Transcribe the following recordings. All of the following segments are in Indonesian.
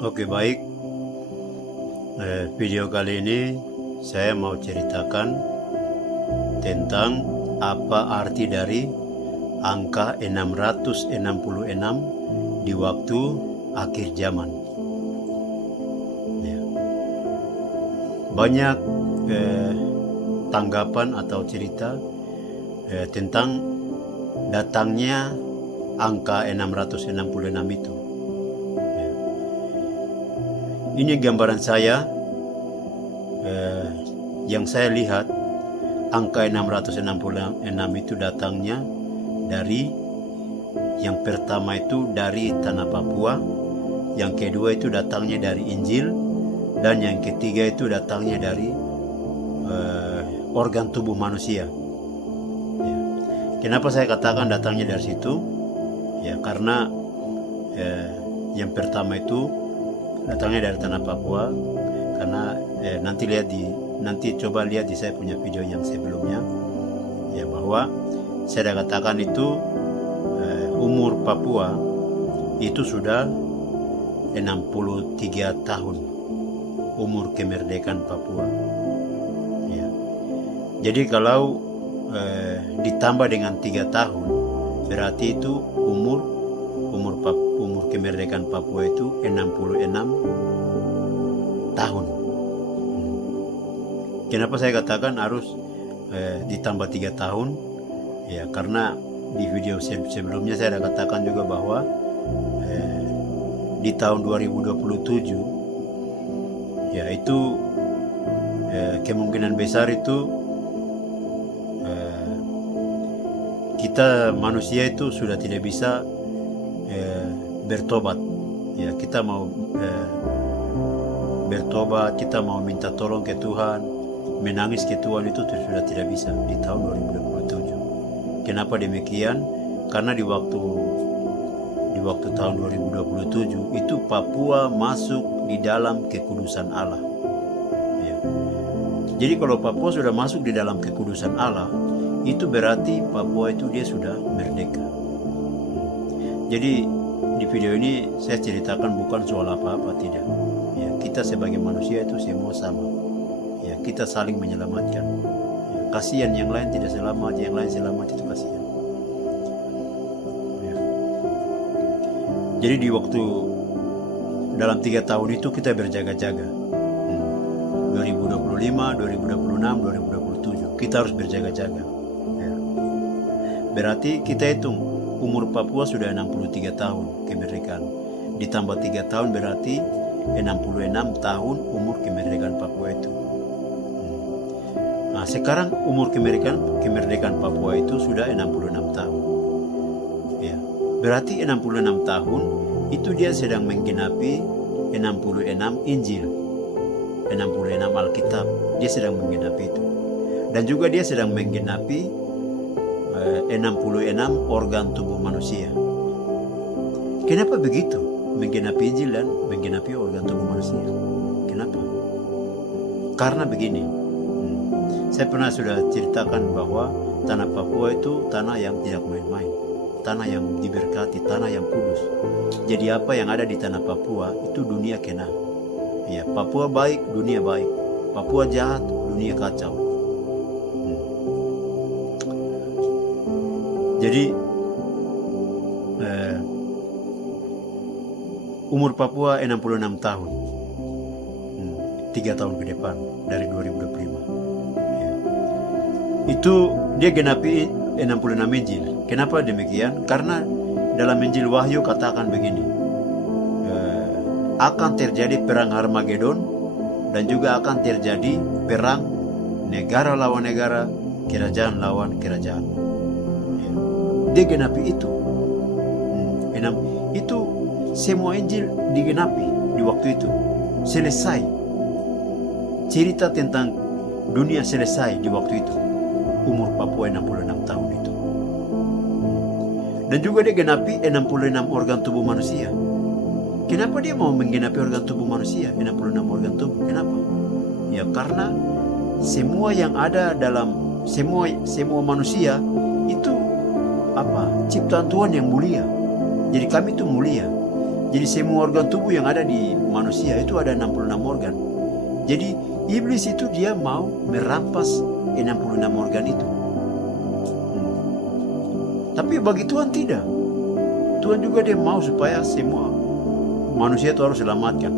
Oke, baik. Video kali ini saya mau ceritakan tentang apa arti dari angka 666 di waktu akhir zaman. Ya. Banyak tanggapan atau cerita tentang datangnya angka 666 itu. Ini gambaran saya yang saya lihat. Angka 666 itu datangnya dari, yang pertama itu dari tanah Papua, yang kedua itu datangnya dari Injil, dan yang ketiga itu datangnya dari organ tubuh manusia. Ya. Kenapa saya katakan datangnya dari situ? Ya, karena yang pertama itu datangnya dari tanah Papua, karena nanti coba lihat di saya punya video yang sebelumnya, ya, bahwa saya dah katakan itu umur Papua itu sudah 63 tahun, umur kemerdekaan Papua. Ya. Jadi kalau ditambah dengan 3 tahun, berarti itu umur kemerdekaan Papua itu 66 tahun. Kenapa saya katakan harus ditambah 3 tahun? Ya, karena di video sebelumnya saya sudah katakan juga bahwa di tahun 2027, ya, itu kemungkinan besar itu kita manusia itu sudah tidak bisa bertobat. Ya, kita mau bertobat, kita mau minta tolong ke Tuhan, menangis ke Tuhan, itu sudah tidak bisa di tahun 2027. Kenapa demikian? Karena di waktu tahun 2027 itu Papua masuk di dalam kekudusan Allah. Ya. Jadi kalau Papua sudah masuk di dalam kekudusan Allah, itu berarti Papua itu dia sudah merdeka. Jadi di video ini saya ceritakan bukan soal apa-apa, tidak. Ya, kita sebagai manusia itu semua sama. Ya, kita saling menyelamatkan. Ya, kasihan yang lain tidak selamat, yang lain selamat, itu kasihan. Ya. Jadi di waktu dalam 3 tahun itu kita berjaga-jaga. 2025, 2026, 2027 kita harus berjaga-jaga. Ya. Berarti kita hitung umur Papua sudah 63 tahun kemerdekaan. Ditambah 3 tahun berarti 66 tahun umur kemerdekaan Papua itu. Nah, sekarang umur kemerdekaan Papua itu sudah 66 tahun. Ya. Berarti 66 tahun itu dia sedang menggenapi 66 Injil, 66 Alkitab. Dia sedang menggenapi itu. Dan juga dia sedang menggenapi 66 organ tubuh manusia. Kenapa begitu? Menggenapi Injil dan menggenapi organ tubuh manusia. Kenapa? Karena begini. Saya pernah sudah ceritakan bahwa tanah Papua itu tanah yang tidak main-main, tanah yang diberkati, tanah yang kudus. Jadi apa yang ada di tanah Papua itu dunia kena. Ya, Papua baik, dunia baik. Papua jahat, dunia kacau. Jadi umur Papua 66 tahun, 3 tahun ke depan dari 2025. Itu dia genapi 66 Injil. Kenapa demikian? Karena dalam Injil Wahyu katakan begini, akan terjadi perang Harmagedon, dan juga akan terjadi perang negara lawan negara, kerajaan lawan kerajaan. Ya. Dia genapi itu. Itu semua Injil digenapi di waktu itu. Selesai. Cerita tentang dunia selesai di waktu itu. Umur Papua 66 tahun itu. Dan juga dia genapi 66 organ tubuh manusia. Kenapa dia mau menggenapi organ tubuh manusia? 66 organ tubuh. Kenapa? Ya, karena semua yang ada dalam semua manusia itu ciptaan Tuhan yang mulia. Jadi kami itu mulia. Jadi semua organ tubuh yang ada di manusia itu ada 66 organ. Jadi iblis itu dia mau merampas 66 organ itu. Tapi bagi Tuhan tidak. Tuhan juga dia mau supaya semua manusia itu harus diselamatkan.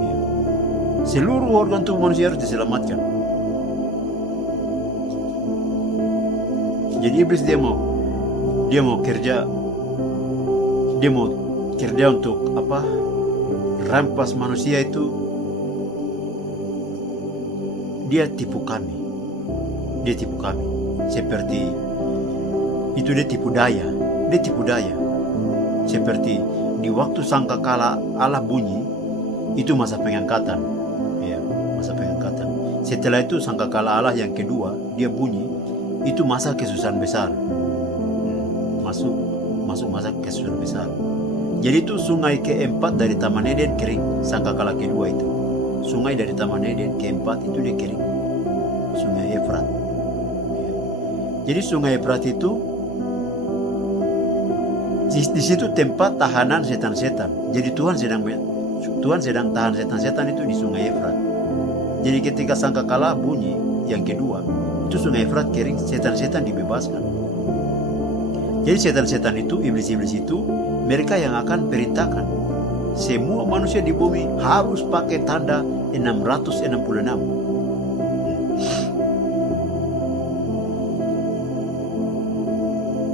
Ya. Seluruh organ tubuh manusia harus diselamatkan. Jadi iblis dia mau kerja untuk apa? Rampas manusia itu. Dia tipu kami. Seperti itu dia tipu daya. Seperti di waktu sangkakala Allah bunyi, itu masa pengangkatan. Ya, masa pengangkatan. Setelah itu sangkakala Allah yang kedua, dia bunyi, itu masa kesusahan besar. Masuk masa kesusahan besar. Jadi itu sungai keempat dari Taman Eden kering, sangkakala kedua itu. Sungai dari Taman Eden keempat itu dia kering. Sungai Efrat. Ya. Jadi sungai Efrat itu di situ tempat tahanan setan-setan. Jadi Tuhan sedang tahan setan-setan itu di sungai Efrat. Jadi ketika sangkakala bunyi yang kedua, itu sungai Efrat kering, setan-setan dibebaskan. Jadi setan-setan itu, iblis-iblis itu, mereka yang akan perintahkan semua manusia di bumi harus pakai tanda 666.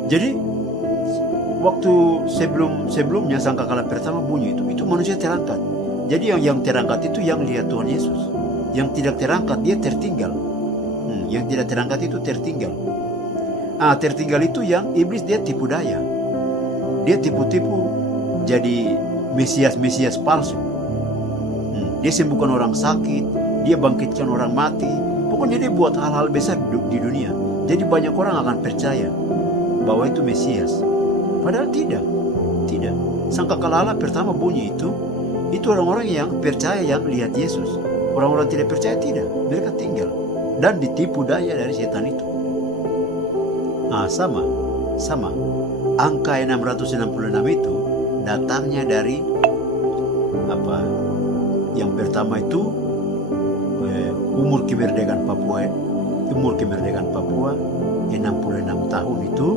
Jadi waktu sebelumnya sangkakala pertama bunyi itu manusia terangkat. Jadi yang terangkat itu yang lihat Tuhan Yesus. Yang tidak terangkat dia tertinggal. Yang tidak terangkat itu tertinggal. Tertinggal itu yang iblis dia tipu daya. Dia tipu-tipu jadi Mesias palsu. Dia sembuhkan orang sakit, dia bangkitkan orang mati. Pokoknya dia buat hal-hal besar di dunia. Jadi banyak orang akan percaya bahwa itu Mesias. Padahal tidak. Sangkakala Allah pertama bunyi itu orang-orang yang percaya yang lihat Yesus. Orang-orang tidak percaya tidak, mereka tinggal dan ditipu daya dari setan itu. Sama. Angka 666 itu datangnya dari apa? Yang pertama itu umur kemerdekaan Papua 66 tahun itu,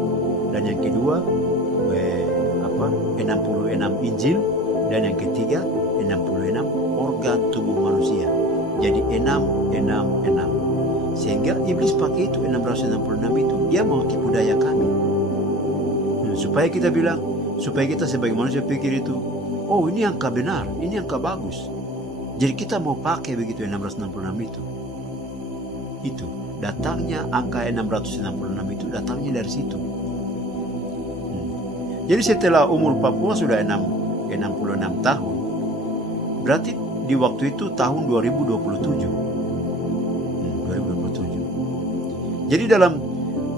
dan yang kedua 66 Injil, dan yang ketiga 66 organ tubuh manusia. Jadi 666. Sehingga iblis pakai itu 666 itu, dia mau tipu daya kami. Supaya kita sebagai manusia pikir itu, oh ini angka benar, ini angka bagus. Jadi kita mau pakai begitu 666 itu. Itu datangnya angka 666 itu datangnya dari situ. Jadi setelah umur Papua sudah 66 tahun, berarti di waktu itu tahun 2027. Jadi dalam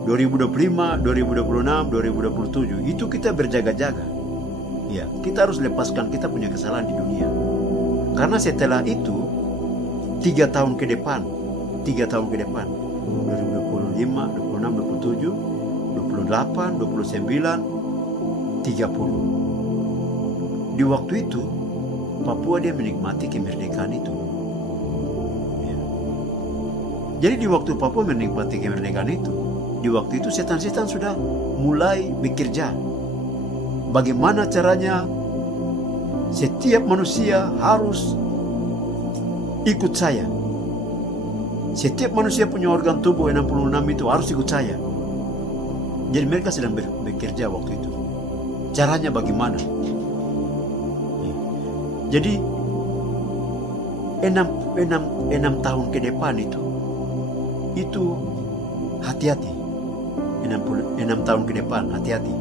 2025, 2026, 2027 itu kita berjaga-jaga. Ya, kita harus lepaskan kita punya kesalahan di dunia. Karena setelah itu 3 tahun ke depan 2025, 26, 27, 28, 29, 30. Di waktu itu Papua dia menikmati kemerdekaan itu. Ya. Jadi di waktu Papua menikmati kemerdekaan itu, di waktu itu setan-setan sudah mulai bekerja. Bagaimana caranya setiap manusia harus ikut saya. Setiap manusia punya organ tubuh 66 itu harus ikut saya. Jadi mereka sedang bekerja waktu itu. Caranya bagaimana? Jadi 6 tahun ke depan itu hati-hati. 6 tahun ke depan hati-hati.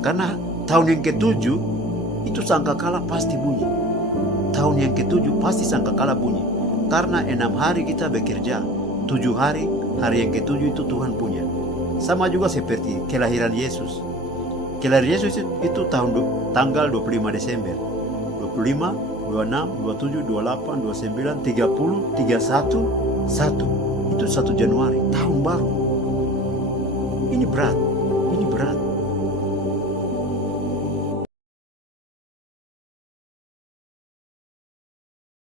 Karena tahun yang ke-7 itu sangkakala pasti bunyi. Tahun yang ke-7 pasti sangkakala bunyi. Karena 6 hari kita bekerja, 7 hari yang ke-7 itu Tuhan punya. Sama juga seperti kelahiran Yesus. Kelahiran Yesus itu tanggal 25 Desember. 25, 26, 27, 28, 29, 30, 31, 1. Itu 1 Januari, tahun baru. Ini berat.